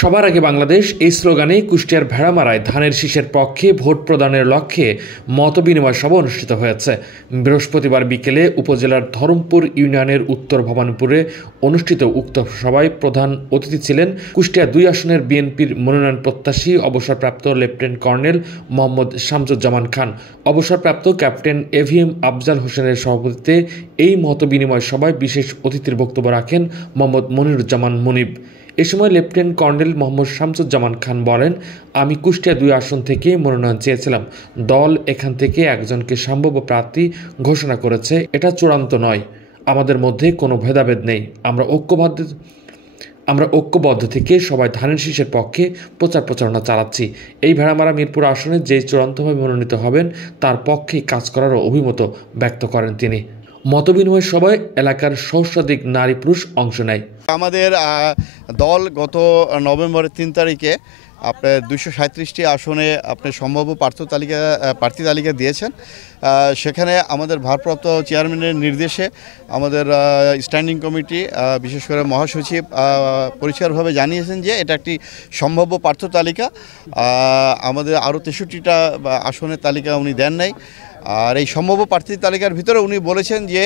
সবার আগে বাংলাদেশ এই স্লোগানে কুষ্টিয়ার ভেড়ামারায় ধানের শীষের পক্ষে ভোট প্রদানের লক্ষ্যে মতবিনিময় সভা অনুষ্ঠিত হয়েছে। বৃহস্পতিবার বিকেলে উপজেলার ধরমপুর ইউনিয়নের উত্তর ভবানীপুরে অনুষ্ঠিত উক্ত সভায় প্রধান অতিথি ছিলেন কুষ্টিয়া ২ আসনের বিএনপির মনোনয়ন প্রত্যাশী অবসরপ্রাপ্ত লেফটেন্যান্ট কর্নেল মোহাম্মদ শামসুজ্জামান খান। অবসরপ্রাপ্ত ক্যাপ্টেন এভিএম আফজাল হোসেনের সভাপতিত্বে এই মতবিনিময় সভায় বিশেষ অতিথির বক্তব্য রাখেন মোহাম্মদ মনিরুজ্জামান মুনিব। এ সময় লেফটেন্যান্ট কর্নেল মোহাম্মদ শামসুজ্জামান খান বলেন, আমি কুষ্টিয়া ২ আসন থেকে মনোনয়ন চেয়েছিলাম। দল এখান থেকে একজনকে সম্ভাব্য প্রার্থী ঘোষণা করেছে। এটা চূড়ান্ত নয়। আমাদের মধ্যে কোনো ভেদাভেদ নেই। আমরা ঐক্যবদ্ধ থেকে সবাই ধানের শীষের পক্ষে প্রচারণা চালাচ্ছি। এই ভেড়ামারা মিরপুর আসনে যে চূড়ান্তভাবে মনোনীত হবেন তার পক্ষে কাজ করার অভিমত ব্যক্ত করেন তিনি। মতবিনিময় সভায় এলাকার সহস্রাধিক নারী পুরুষ অংশ নেয়। আমাদের দল গত নভেম্বরের ৩ তারিখে আপনার ২৩৭টি আসনে আপনার সম্ভাব্য প্রার্থী তালিকা দিয়েছেন। সেখানে আমাদের ভারপ্রাপ্ত চেয়ারম্যানের নির্দেশে আমাদের স্ট্যান্ডিং কমিটি বিশেষ করে মহাসচিব পরিষ্কারভাবে জানিয়েছেন যে এটা একটি সম্ভাব্য প্রার্থী তালিকা। আমাদের আরও ৬৩টা আসনের তালিকা উনি দেন নাই। আর এই সম্ভাব্য প্রার্থী তালিকার ভিতরে উনি বলেছেন যে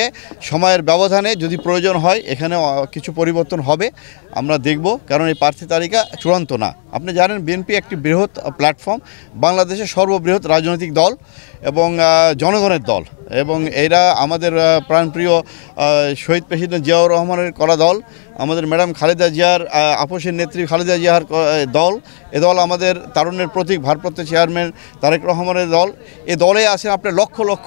সময়ের ব্যবধানে যদি প্রয়োজন হয় এখানে কিছু পরিবর্তন হবে, আমরা দেখব, কারণ এই প্রার্থী তালিকা চূড়ান্ত না। আপনি জানেন বিএনপি একটি বৃহৎ প্ল্যাটফর্ম, বাংলাদেশের সর্ববৃহৎ রাজনৈতিক দল এবং জনগণের দল, এবং এরা আমাদের প্রাণপ্রিয় শহীদ প্রেসিডেন্ট জিয়াউর রহমানের করা দল, আমাদের ম্যাডাম খালেদা জিয়ার আপসের নেত্রী খালেদা জিয়ার দল, এ দল আমাদের তারুণ্যের প্রতীক ভারপ্রাপ্ত চেয়ারম্যান তারেক রহমানের দল। এ দলে আছে আপনার লক্ষ লক্ষ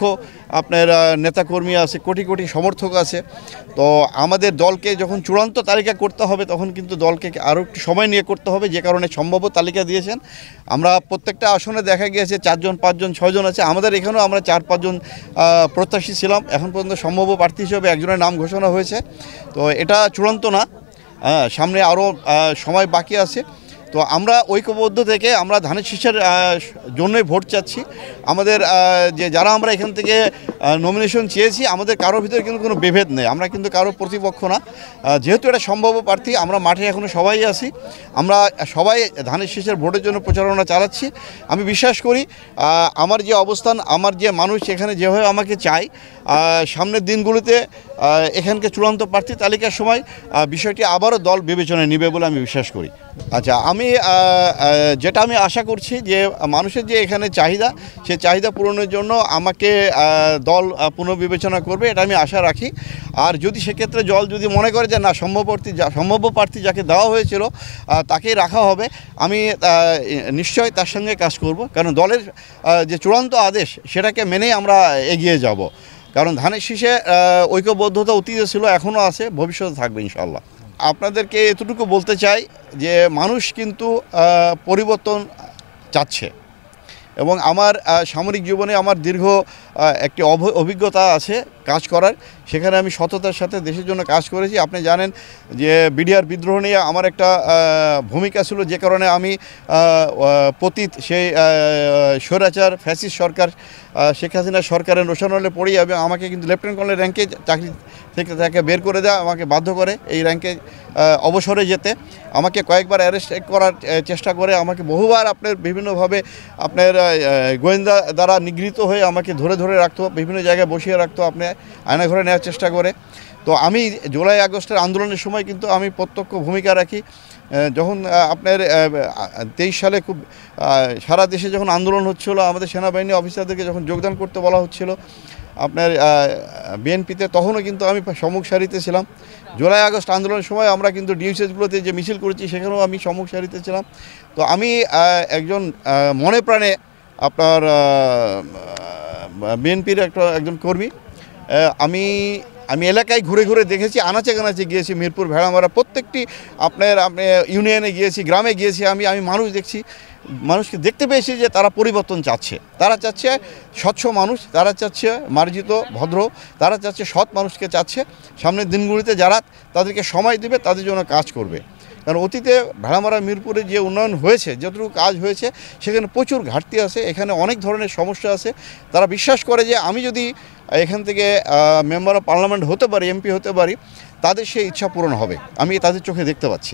আপনার নেতাকর্মী আছে, কোটি কোটি সমর্থক আছে। তো আমাদের দলকে যখন চূড়ান্ত তালিকা করতে হবে তখন কিন্তু দলকে আরও একটু সময় নিয়ে করতে হবে, যে কারণে সম্ভাব্য তালিকা দিয়েছেন। আমরা প্রত্যেকটা আসনে দেখা গিয়েছে ৪ জন ৫ জন ৬ জন আছে। আমাদের এখানেও আমরা ৪-৫ জন প্রত্যাশী ছিলাম। এখন পর্যন্ত সম্ভাব্য প্রার্থী হিসেবে একজনের নাম ঘোষণা হয়েছে। তো এটা চূড়ান্ত না, সামনে আরও সময় বাকি আছে। তো আমরা ঐক্যবদ্ধ থেকে আমরা ধানের শীষের জন্যই ভোট চাচ্ছি। আমাদের যে যারা আমরা এখান থেকে নমিনেশন চেয়েছি, আমাদের কারোর ভিতরে কিন্তু কোনো বিভেদ নেই, আমরা কিন্তু কারোর প্রতিপক্ষ না। যেহেতু এটা সম্ভাব্য প্রার্থী, আমরা মাঠে এখনও সবাই আছি, আমরা সবাই ধানের শীষের ভোটের জন্য প্রচারণা চালাচ্ছি। আমি বিশ্বাস করি আমার যে অবস্থান, আমার যে মানুষ এখানে যেভাবে আমাকে চায়, সামনের দিনগুলোতে এখানকে চূড়ান্ত প্রার্থী তালিকার সময় বিষয়টি আবারও দল বিবেচনায় নেবে বলে আমি বিশ্বাস করি। আচ্ছা, যেটা আমি আশা করছি যে মানুষের যে এখানে চাহিদা, সেই চাহিদা পূরণের জন্য আমাকে দল পুনর্বিবেচনা করবে, এটা আমি আশা রাখি। আর যদি সেক্ষেত্রে দল যদি মনে করে যে না, সম্ভাব্য প্রার্থী যাকে দেওয়া হয়েছিল তাকেই রাখা হবে, আমি নিশ্চয় তার সঙ্গে কাজ করব, কারণ দলের যে চূড়ান্ত আদেশ সেটাকে মেনেই আমরা এগিয়ে যাব। কারণ ধানের শীষে ঐক্যবদ্ধতা অতীতে ছিল, এখনও আছে, ভবিষ্যতে থাকবে ইনশাআল্লাহ। আপনাদেরকে এতটুকু বলতে চাই যে মানুষ কিন্তু পরিবর্তন চাচ্ছে, এবং আমার সামরিক জীবনে আমার দীর্ঘ একটি অভিজ্ঞতা আছে কাজ করার। সেখানে আমি সততার সাথে দেশের জন্য কাজ করেছি। আপনি জানেন যে বিডিআর বিদ্রোহ নিয়ে আমার একটা ভূমিকা ছিল, যে কারণে আমি পতিত সেই স্বৈরাচার ফ্যাসিস্ট সরকার শেখ হাসিনা সরকারের রোশানলে পড়ি, এবং আমাকে কিন্তু লেফটেন্যান্ট কর্নেল র্যাঙ্কে চাকরি থেকে তাকে বের করে দেওয়া, আমাকে বাধ্য করে এই র্যাঙ্কে অবসরে যেতে। আমাকে কয়েকবার অ্যারেস্ট করার চেষ্টা করে, আমাকে বহুবার আপনার বিভিন্নভাবে আপনার গোয়েন্দা দ্বারা নিগৃহীত হয়ে আমাকে ধরে ধরে রাখতো, বিভিন্ন জায়গায় বসিয়ে রাখতো, আপনি আয়নাঘরে নেওয়ার চেষ্টা করে। তো আমি জুলাই আগস্টের আন্দোলনের সময় কিন্তু আমি প্রত্যক্ষ ভূমিকা রাখি। যখন আপনার 23 সালে খুব সারা দেশে যখন আন্দোলন হচ্ছিল, আমাদের সেনাবাহিনী অফিসারদেরকে যখন যোগদান করতে বলা হচ্ছিল আপনার বিএনপিতে, তখনও কিন্তু আমি সম্মুখ সারিতে ছিলাম। জুলাই আগস্ট আন্দোলনের সময় আমরা কিন্তু ডিউসেসগুলোতে যে মিছিল করেছি সেখানেও আমি সম্মুখ সারিতে ছিলাম। তো আমি একজন মনে প্রাণে আপনার বিএনপির একজন কর্মী। আমি এলাকায় ঘুরে ঘুরে দেখেছি, আনাচে কানাচে গিয়েছি, মিরপুর ভেড়ামারা প্রত্যেকটি আপনার ইউনিয়নে গিয়েছি, গ্রামে গিয়েছি। আমি মানুষ দেখছি, মানুষকে দেখতে পেয়েছি যে তারা পরিবর্তন চাচ্ছে। তারা চাচ্ছে স্বচ্ছ মানুষ, তারা চাচ্ছে মার্জিত ভদ্র, তারা চাচ্ছে সৎ মানুষকে চাচ্ছে। সামনের দিনগুলিতে যারা তাদেরকে সময় দেবে, তাদের জন্য কাজ করবে। কারণ অতীতে ভেড়ামারা মিরপুরে যে উন্নয়ন হয়েছে, যতটুকু কাজ হয়েছে, সেখানে প্রচুর ঘাটতি আছে, এখানে অনেক ধরনের সমস্যা আছে। তারা বিশ্বাস করে যে আমি যদি এখান থেকে মেম্বার অফ পার্লামেন্ট হতে পারি, এমপি হতে পারি, তাদের সেই ইচ্ছা পূরণ হবে। আমি তাদের চোখে দেখতে পাচ্ছি।